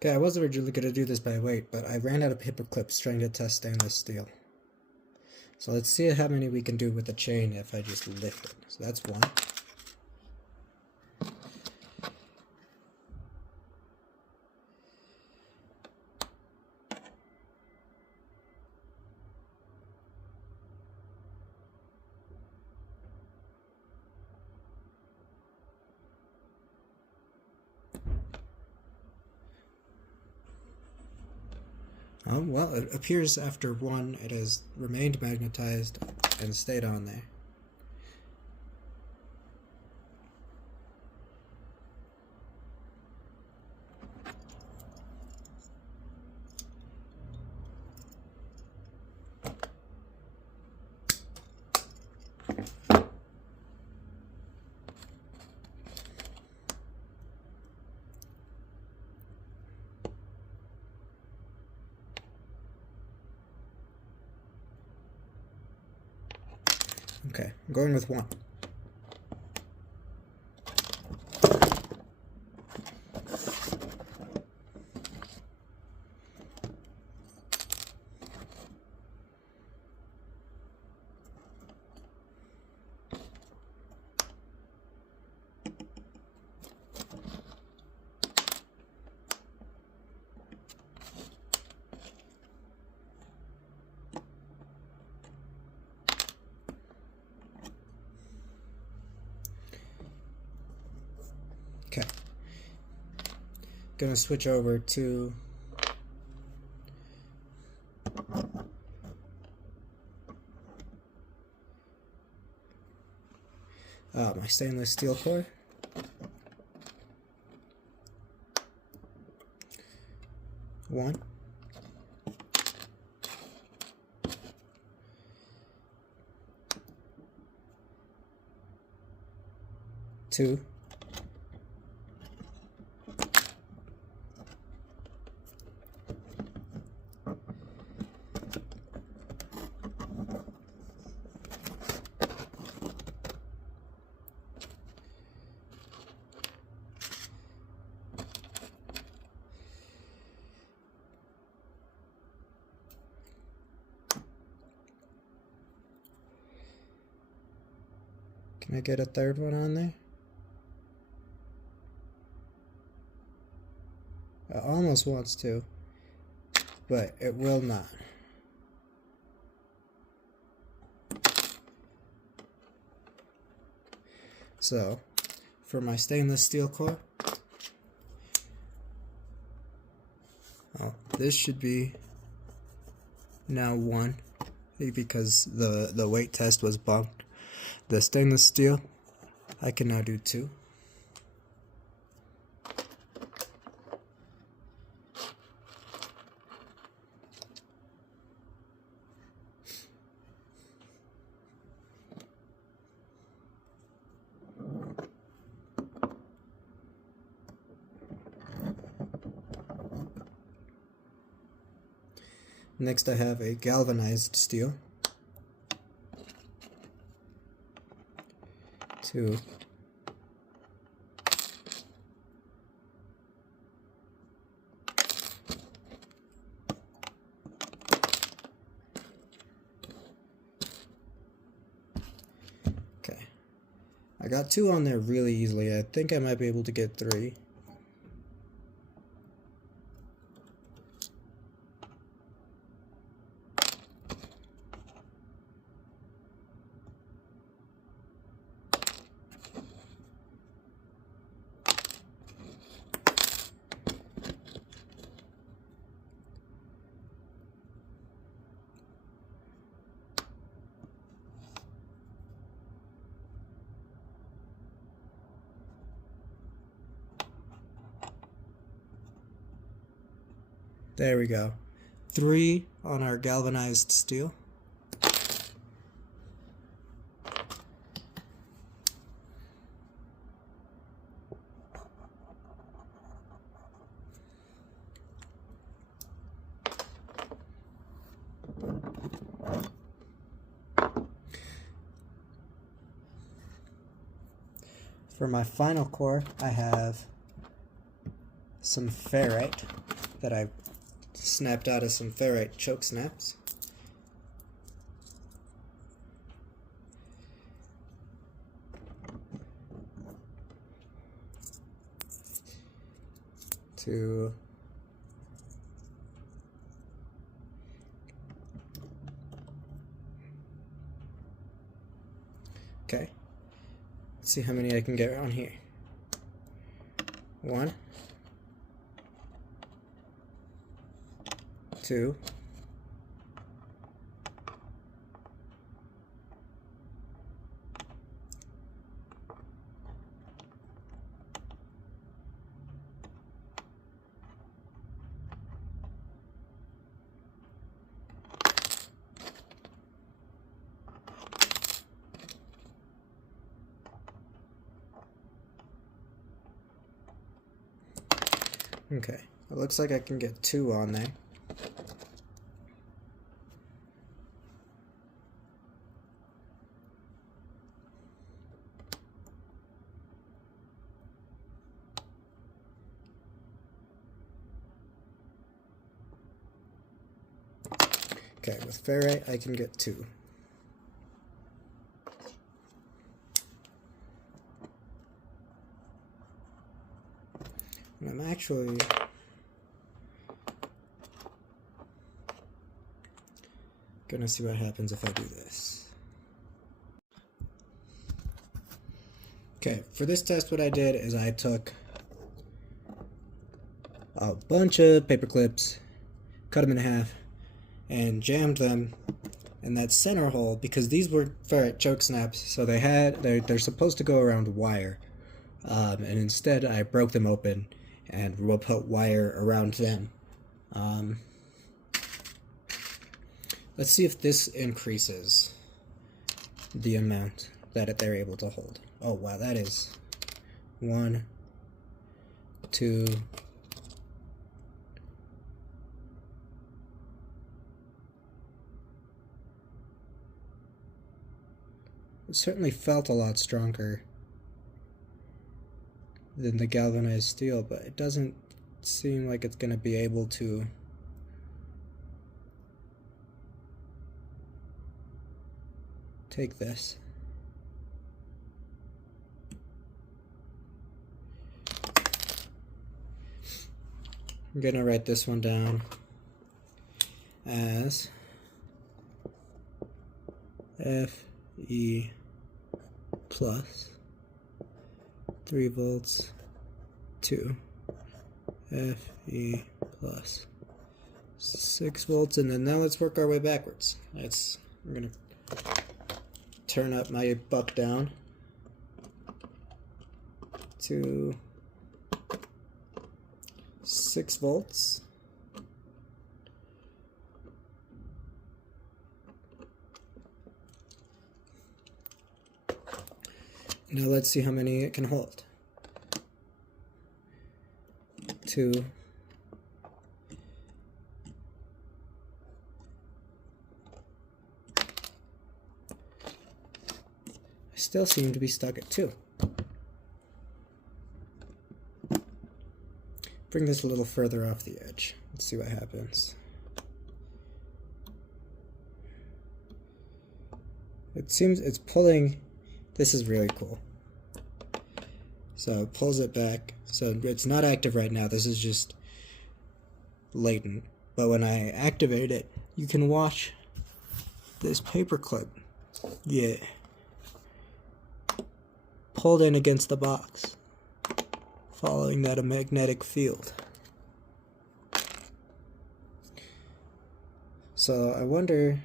Okay, I was originally going to do this by weight, but I ran out of paper clips trying to test stainless steel. So let's see how many we can do with the chain if I just lift it. So that's one. Well, it appears after one it has remained magnetized and stayed on there. Okay, I'm going with one. Okay. Gonna switch over to my stainless steel core. One. Two. Can I get a third one on there? It almost wants to, but it will not. So, for my stainless steel core, this should be now one, because the weight test was bumped. The stainless steel, I can now do two. Next I have a galvanized steel. Two. Okay. I got two on there really easily. I think I might be able to get three. There we go. Three on our galvanized steel. For my final core, I have some ferrite that I snapped out of some ferrite choke snaps. Okay, let's see how many I can get on here. 1, 2, 3. Okay, it looks like I can get 2 on there. Okay, with ferrite I can get 2. And I'm actually gonna see what happens if I do this. Okay, for this test what I did is I took a bunch of paper clips, cut them in half, and jammed them in that center hole because these were ferrite choke snaps, so they're supposed to go around wire, and instead I broke them open and we'll put wire around them. Let's see if this increases the amount that they're able to hold. Oh wow, that is 1, 2, it certainly felt a lot stronger than the galvanized steel, but it doesn't seem like it's going to be able to take this. I'm going to write this one down as Fe plus 3 volts to Fe plus 6 volts, and then now let's work our way backwards. I'm gonna turn up my buck down to 6 volts. Now let's see how many it can hold. 2, I still seem to be stuck at 2. Bring this a little further off the edge. Let's see what happens. It seems it's pulling. This is really cool. So it pulls it back. So it's not active right now. This is just latent. But when I activate it, you can watch this paper clip get pulled in against the box, following that magnetic field. So I wonder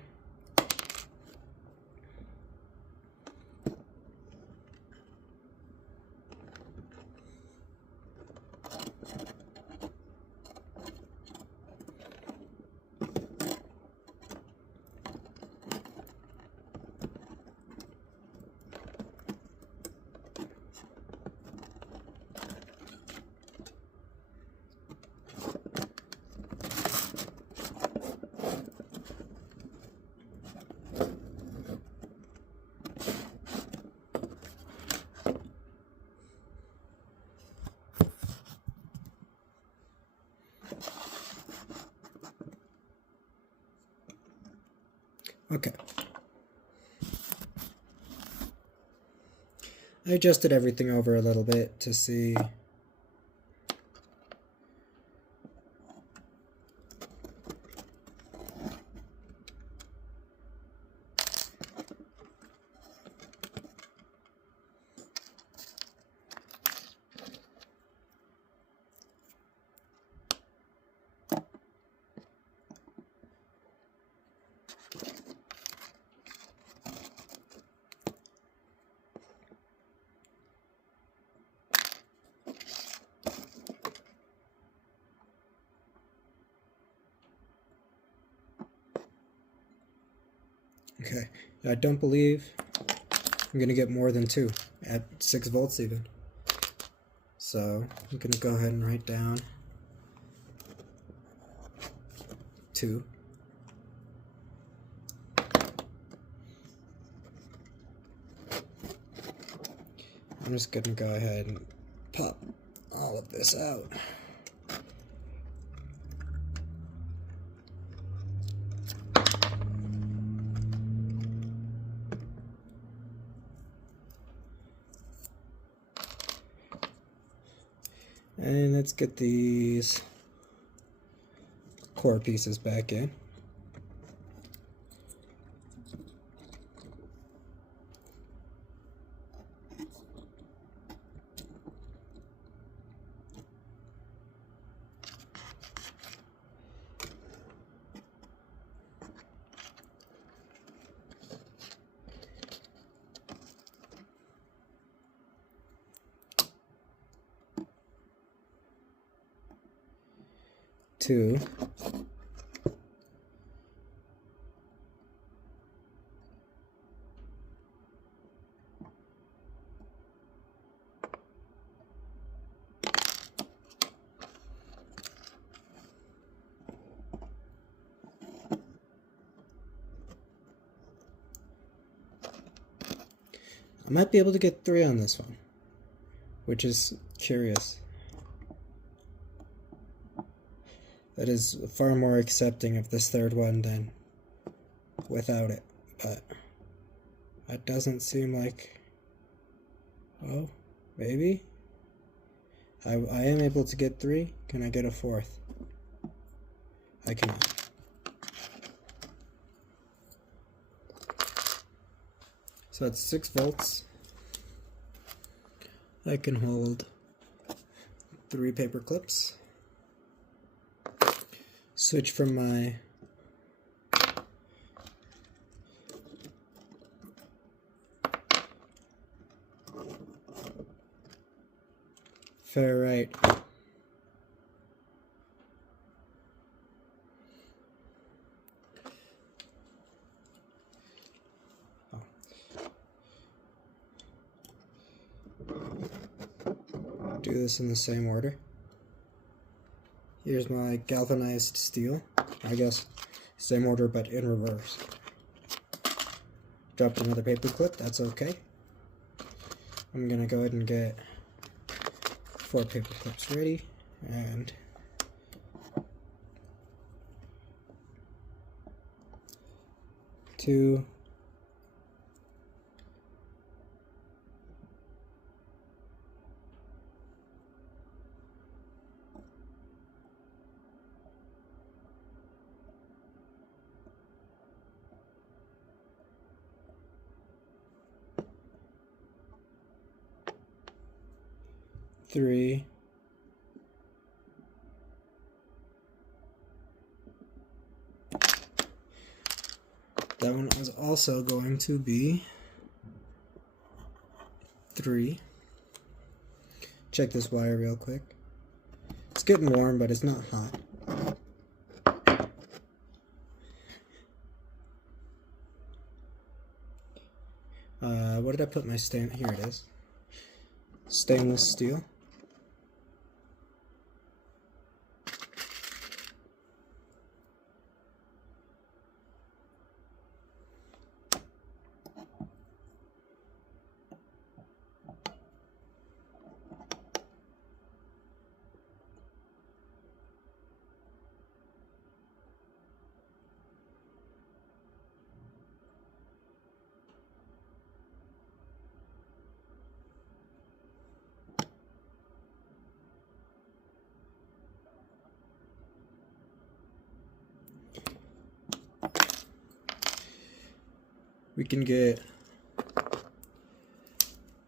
Okay. I adjusted everything over a little bit to see. Okay, I don't believe I'm gonna get more than 2 at 6 volts even. So I'm gonna go ahead and write down 2. I'm just gonna go ahead and pop all of this out. And let's get these core pieces back in. Two. I might be able to get 3 on this one, which is curious. That is far more accepting of this third one than without it, but that doesn't seem like... Oh, maybe? I am able to get 3. Can I get a 4th? I cannot. So that's 6 volts. I can hold 3 paper clips. Switch from my ferrite do this in the same order. Here's my galvanized steel. I guess same order but in reverse. Dropped another paper clip, that's okay. I'm gonna go ahead and get 4 paper clips ready, and two, three, that one is also going to be 3. Check this wire real quick. It's getting warm, but it's not hot. Where did I put my here it is. Stainless steel. we can get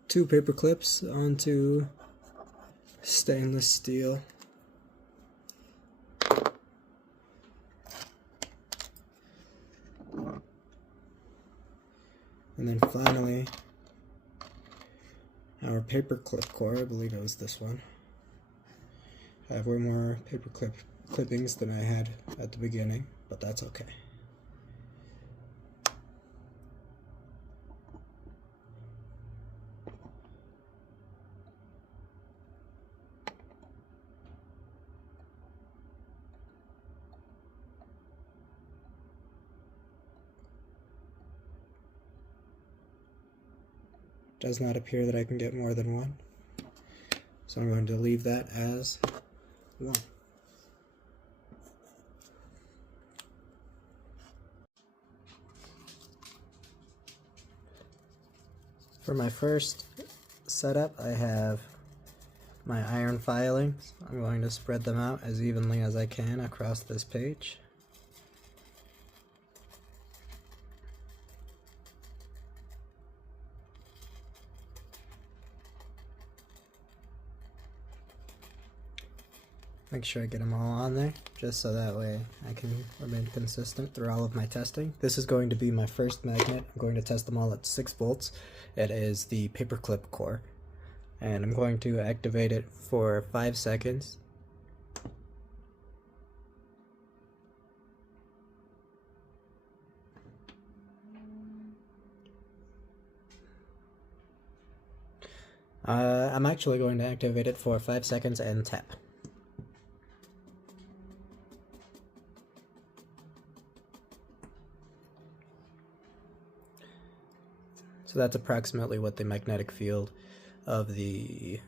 2 paper clips onto stainless steel. And then finally, our paper clip core. I believe it was this one. I have way more paper clippings than I had at the beginning, but that's okay. Does not appear that I can get more than one, so I'm going to leave that as 1. For my first setup, I have my iron filings. I'm going to spread them out as evenly as I can across this page. Make sure I get them all on there, just so that way I can remain consistent through all of my testing. This is going to be my first magnet. I'm going to test them all at 6 volts. It is the paperclip core, and I'm going to activate it for 5 seconds. I'm actually going to activate it for 5 seconds and tap. So that's approximately what the magnetic field of the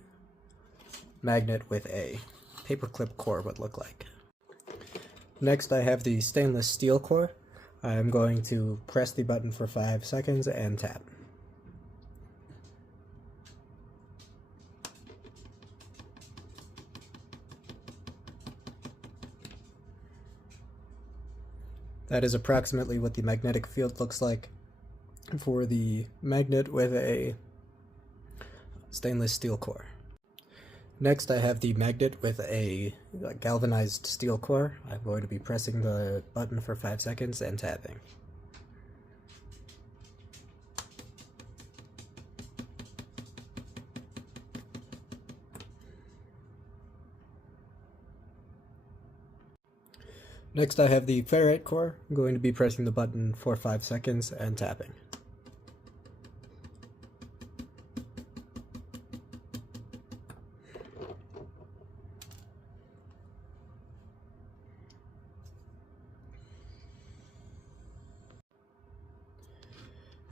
magnet with a paperclip core would look like. Next, I have the stainless steel core. I'm going to press the button for 5 seconds and tap. That is approximately what the magnetic field looks like for the magnet with a stainless steel core. Next, I have the magnet with a galvanized steel core. I'm going to be pressing the button for 5 seconds and tapping. Next, I have the ferrite core. I'm going to be pressing the button for 5 seconds and tapping.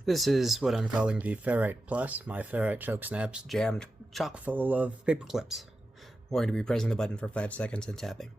This is what I'm calling the Ferrite Plus, my ferrite choke snaps jammed chock full of paper clips. I'm going to be pressing the button for 5 seconds and tapping.